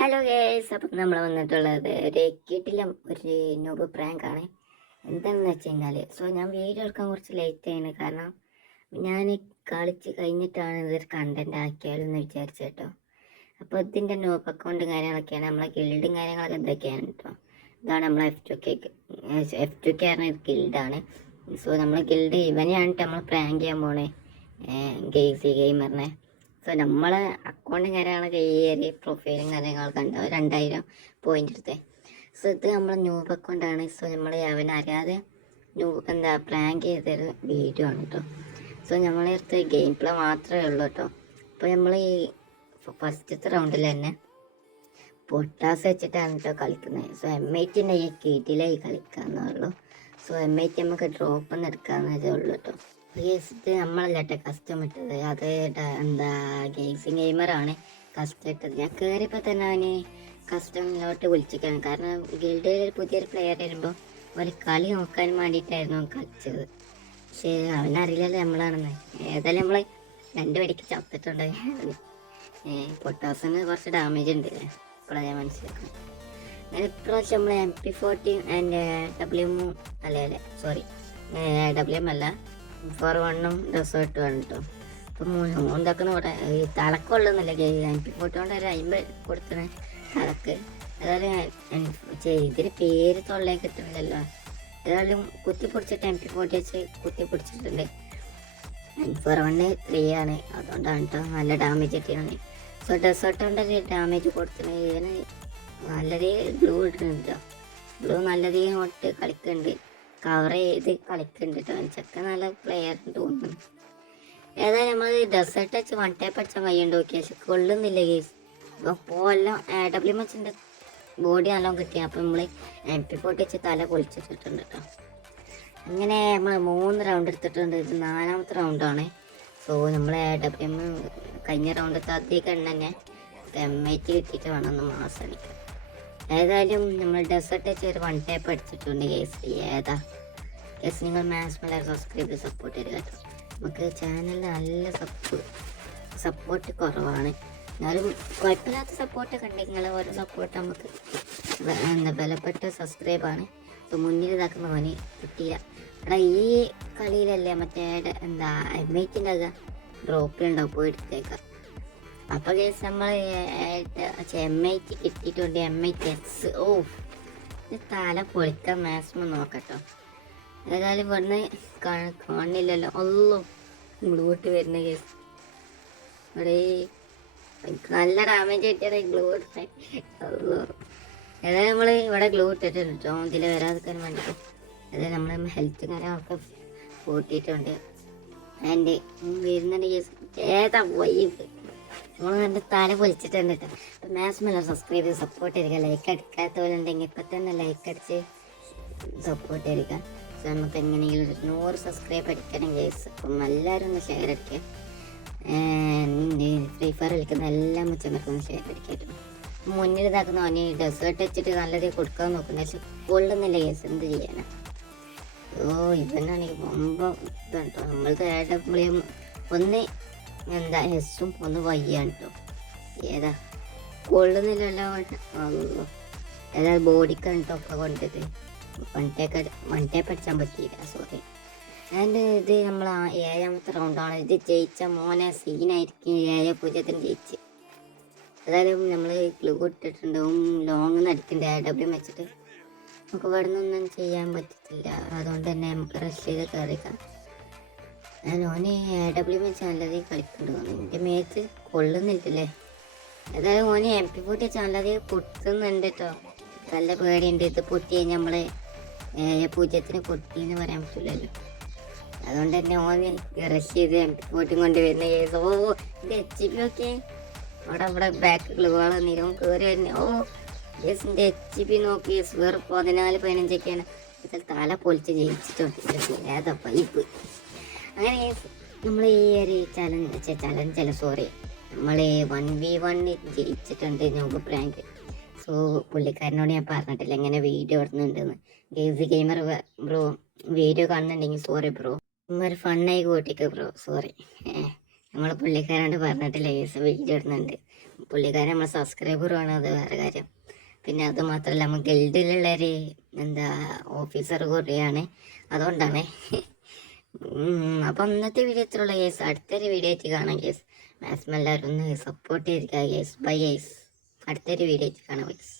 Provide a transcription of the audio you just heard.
Hello guys, അപ്പം നമ്മൾ വന്നിട്ടുള്ളത് ഒരു കിടിലം ഒരു നോബ് പ്രാങ്ക് ആണ്. എന്താണെന്ന് വെച്ച് കഴിഞ്ഞാൽ ഞാൻ വീഡിയോ എടുക്കാൻ കുറച്ച് ലേറ്റ് ആയിരുന്നു. കാരണം ഞാൻ കളിച്ച് കഴിഞ്ഞിട്ടാണ് ഇതൊരു കണ്ടന്റ് ആക്കിയാലെന്ന് വിചാരിച്ചു കേട്ടോ. അപ്പോൾ ഇതിൻ്റെ നോബ് അക്കൗണ്ടും കാര്യങ്ങളൊക്കെയാണ്, നമ്മളെ ഗിൽഡും കാര്യങ്ങളൊക്കെ എന്തൊക്കെയാണ് കേട്ടോ. ഇതാണ് നമ്മളെ F2K പറഞ്ഞ ഗിൽഡാണ്. നമ്മളെ ഗിൽഡ് ഇവനെയാണ് നമ്മൾ പ്രാങ്ക് ചെയ്യാൻ പോണേ, ഗെയിമറിനെ. നമ്മളെ അക്കൗണ്ടും കാര്യങ്ങളൊക്കെ കയറി പ്രൊഫൈലും കാര്യങ്ങളൊക്കെ ഉണ്ടാവും, 2000 പോയിന്റ് എടുത്തേ. ഇത് നമ്മളെ ന്യൂബ് അക്കൗണ്ടാണ്. നമ്മൾ അവനറിയാതെ പ്രാങ്ക് ചെയ്തൊരു വീഡിയോ ആണ് കേട്ടോ. നമ്മളെ അടുത്ത് ഗെയിം പ്ലേ മാത്രമേ ഉള്ളൂ കേട്ടോ. അപ്പോൾ നമ്മൾ ഈ ഫസ്റ്റത്തെ റൗണ്ടിൽ തന്നെ പൊട്ടാസ് വെച്ചിട്ടാണ് കേട്ടോ കളിക്കുന്നത്. M8ൻ്റെ ഈ കീറ്റിലായി കളിക്കാമെന്നുള്ളൂ. M8 നമുക്ക് ഡ്രോപ്പ് ഒന്ന് എടുക്കാമെന്നേ ഉള്ളൂ കേട്ടോ. ഇത് നമ്മളല്ല കേട്ടോ കസ്റ്റം ഇട്ടത്, അത് ഗെയിമറാണ് കസ്റ്റം ഇട്ടത്. ഞാൻ കയറിയപ്പോൾ തന്നെ അവന് കസ്റ്റമിലോട്ട് വിളിച്ചിരിക്കുകയാണ്. കാരണം ഗിൽഡിൽ പുതിയൊരു പ്ലെയർ വരുമ്പോൾ ഒരു കളി നോക്കാൻ വേണ്ടിയിട്ടായിരുന്നു കളിച്ചത്. പക്ഷേ അവനറിയില്ലല്ലോ നമ്മളാണെന്ന്. ഏതായാലും നമ്മൾ 2 വെടിക്ക് ചത്തിട്ടുണ്ട്. പൊട്ടാസിന് കുറച്ച് ഡാമേജ് ഉണ്ട്, ഇപ്പോഴാണ് ഞാൻ മനസ്സിലാക്കുന്നത്. അങ്ങനെ ഇപ്രാവശ്യം നമ്മൾ MP40 ആൻഡ് WM അല്ല 4-1 ഡെസേർട്ട് വേണം കേട്ടോ. അപ്പം മൂന്നാക്കുന്ന ഇവിടെ ഈ തലക്കൊള്ളുന്നില്ല. MP40 കൊണ്ട് ഒരു 50 കൊടുത്തത് തലക്ക്. അതായത് ഇതിന് പേര് തൊള്ളേക്ക് കിട്ടുന്നില്ലല്ലോ. ഏതായാലും കുത്തിപ്പൊടിച്ചിട്ട് MP40 വെച്ച് കുത്തിപ്പൊടിച്ചിട്ടുണ്ട്. 4-1 3 ആണ്, അതുകൊണ്ടാണ് കേട്ടോ നല്ല ഡാമേജ് കിട്ടിയാണ്. ഡെസേർട്ട് കൊണ്ട് ഡാമേജ് കൊടുത്തത് ഇതിന് നല്ലതേ ഗ്ലൂ ഇടുന്നുണ്ട്. ഗ്ലൂ നല്ലതേ കൊണ്ട് കളിക്കുന്നുണ്ട്, കവർ ചെയ്ത് കളിക്കുന്നുണ്ട് കേട്ടോ. ചെക്ക നല്ല പ്ലെയർ തോന്നുന്നു. ഏതായാലും നമ്മൾ ഡെസേർട്ട് വെച്ച് 1 ടൈപ്പ് അടിച്ചാൽ കയ്യുണ്ട് നോക്കിയാൽ പക്ഷെ കൊള്ളുന്നില്ല കേസ്. അപ്പോൾ എല്ലാം WMHൻ്റെ ബോഡി നല്ലോണം കിട്ടി. അപ്പോൾ നമ്മൾ MP40 വെച്ച് തല പൊളിച്ചിട്ടുണ്ട് കേട്ടോ. ഇങ്ങനെ നമ്മൾ 3 റൗണ്ട് എടുത്തിട്ടുണ്ട്. ഇത് 4ാമത്തെ റൗണ്ടാണ്. നമ്മൾ WM കഴിഞ്ഞ റൗണ്ടത്തെ അധികം തന്നെ M8 കിട്ടിയിട്ട് വേണം ഒന്ന് മാസം അടിക്കാൻ. ഏതായാലും നമ്മൾ ഡെസേർട്ട് വെച്ച് ഒരു 1 ടൈപ്പ് അടിച്ചിട്ടുണ്ട് കേസ്. കേസ് നിങ്ങൾ മാക്സിമം സബ്സ്ക്രൈബ് സപ്പോർട്ട് ചെയ്ത് കേട്ടോ. നമുക്ക് ചാനലിൽ നല്ല സപ്പോർട്ട് കുറവാണ്, എന്നാലും കുഴപ്പമില്ലാത്ത സപ്പോർട്ടൊക്കെ ഉണ്ടെങ്കിൽ നിങ്ങൾ ഓരോ സപ്പോർട്ട് നമുക്ക് വിലപ്പെട്ട സബ്സ്ക്രൈബാണ്. ഇപ്പോൾ മുന്നിൽ ഇതാക്കുന്നവന് കിട്ടിയില്ല. എടാ ഈ കളിയിലല്ലേ മറ്റേ M8ൻ്റെ ഡ്രോപ്പിലുണ്ടാവും, പോയി എടുത്തേക്കാം. അപ്പോൾ കേസ് നമ്മൾ M8 കിട്ടിയിട്ടുണ്ട്. M8X. തല പൊളിക്കാൻ മാക്സിമം നോക്കട്ടോ. ഏതായാലും ഇവിടുന്ന് കാണില്ലല്ലോ. ഗ്ലൂട്ട് വരുന്ന കേസ്. ഇവിടെ എനിക്ക് നല്ല ഡാമേജ് കിട്ടിയത് ഗ്ലൂ ഇട്ടേ. ഏതായാലും നമ്മൾ ഇവിടെ ഗ്ലൂ ഇട്ടിട്ടുണ്ട് കേട്ടോ, ഇതിൽ വരാതിരിക്കാൻ വേണ്ടിയിട്ട്. അതായത് നമ്മൾ ഹെൽത്ത് കാര്യങ്ങളൊക്കെ കൂട്ടിയിട്ടുണ്ട്. ആൻഡ് വരുന്നുണ്ട് കേസ്. ഏതാ വൈബ് നമ്മൾ കണ്ട് തല പൊളിച്ചിട്ടുണ്ട് കേട്ടോ. അപ്പം മാക്സിമം സബ്സ്ക്രൈബ് ചെയ്ത് സപ്പോർട്ട് ചെയ്യുക. ലൈക്ക് അടിക്കാത്തവരുണ്ടെങ്കിൽ ഇപ്പം തന്നെ ലൈക്ക് അടിച്ച് സപ്പോർട്ട് ചെയ്യുക. നമുക്ക് എങ്ങനെയെങ്കിലും 100 സബ്സ്ക്രൈബ് അടിക്കണം കേസ്. അപ്പം എല്ലാവരും ഒന്ന് ഷെയർ അടിക്കുക. ഫ്രീ ഫയർ കളിക്കുന്ന എല്ലാ മുച്ചമ്മർക്കും ഒന്ന് ഷെയർ അടിക്കായിരുന്നു. മുന്നിൽ ഇതാക്കുന്ന അവന് ഡെസേർട്ട് വെച്ചിട്ട് നല്ലത് കൊടുക്കാൻ നോക്കുന്നത്, പക്ഷെ കൊള്ളുന്നില്ല കേസ്. എന്ത് ചെയ്യാനാ? ഇവനാണെങ്കിൽ ரொம்ப ഇതാണ് കേട്ടോ. നമ്മൾ ഒന്ന് എസ്സും ഒന്ന് വയ്യാണ് കേട്ടോ. ഏതാ കൊള്ളുന്നില്ലല്ലോ. ഏതായാലും ബോഡിക്കാണ് കേട്ടോ ഒക്കെ കൊണ്ടത്. 1 ടൈപ്പ് അടിച്ചാൻ പറ്റിയില്ല, സോറി. ആൻഡ് ഇത് നമ്മൾ 7ാമത്തെ റൗണ്ടാണ്. ഇത് ജയിച്ച മോനെ സീനായിരിക്കും. 7-0 ജയിച്ച്. ഏതായാലും നമ്മൾ ഗ്ലൂ ഇട്ടിട്ടുണ്ടാവും. ലോങ് അടിക്കണ്ടേ WM വെച്ചിട്ട്. നമുക്ക് ഇവിടെ നിന്നൊന്നും ചെയ്യാൻ പറ്റത്തില്ല, അതുകൊണ്ട് തന്നെ നമുക്ക് റഷ് ചെയ്ത് കയറിക്കാം. ഓന് WM വെച്ച് നല്ലതേ കളിക്കുന്നുണ്ട്. എൻ്റെ മേത്ത് കൊള്ളുന്നില്ലല്ലേ. ഏതായാലും ഓന് MP40 വെച്ച് നല്ലതേ പൊട്ടുന്നുണ്ട് കേട്ടോ. നല്ല പേടിയുണ്ട്. ഇത് പൊട്ടി കഴിഞ്ഞാൽ നമ്മൾ 0 പൊട്ടിയെന്ന് പറയാൻ പറ്റില്ലല്ലോ. അതുകൊണ്ട് തന്നെ ഓന് റഷ് ചെയ്ത് MP40 കൊണ്ട് വരുന്ന കേസ്. ഇത് HP ഒക്കെ അവിടെ ബാക്ക് ഗ്ലൂകളോ നിരവും കയറി വരുന്ന. കേസിൻ്റെ HP നോക്കി വേറെ 14-15 ഇതിൽ തല പൊളിച്ച് ജയിച്ചിട്ടുണ്ട്. ഏതാ പൈപ്പ്. അങ്ങനെ നമ്മൾ ഈ ഒരു ചലഞ്ചല്ല സോറി നമ്മൾ 1v1 ജയിച്ചിട്ടുണ്ട് നോബ് പ്രാങ്ക്. പുള്ളിക്കാരനോട് ഞാൻ പറഞ്ഞിട്ടില്ല എങ്ങനെ വീഡിയോ ഇടുന്നുണ്ടെന്ന്. ഗെയിമർ ബ്രോ വീഡിയോ കാണുന്നുണ്ടെങ്കിൽ സോറി ബ്രോ, ഒരു ഫണ്ണായി കൂട്ടിക്ക് ബ്രോ, സോറി. നമ്മൾ പുള്ളിക്കാരോട് പറഞ്ഞിട്ടില്ല വീഡിയോ ഇടുന്നുണ്ട്. പുള്ളിക്കാരൻ നമ്മൾ സബ്സ്ക്രൈബറുമാണ്, അത് വേറെ കാര്യം. പിന്നെ അത് മാത്രമല്ല നമ്മൾ ഗിൽഡിലുള്ളൊരു ഓഫീസർ കൂടിയാണ്, അതുകൊണ്ടാണ്. അപ്പം ഇന്നത്തെ വീഡിയോ ഇത്രയുള്ള കേസ്. അടുത്തൊരു വീഡിയോ ആയിട്ട് കാണാം കേസ്. മാക്സിമം എല്ലാവരും ഒന്ന് സപ്പോർട്ട് ചെയ്തിരിക്കുക കേസ്. ബൈ കേസ്. അടുത്തൊരു വീഡിയോ ആയിട്ട് കാണാം കേസ്.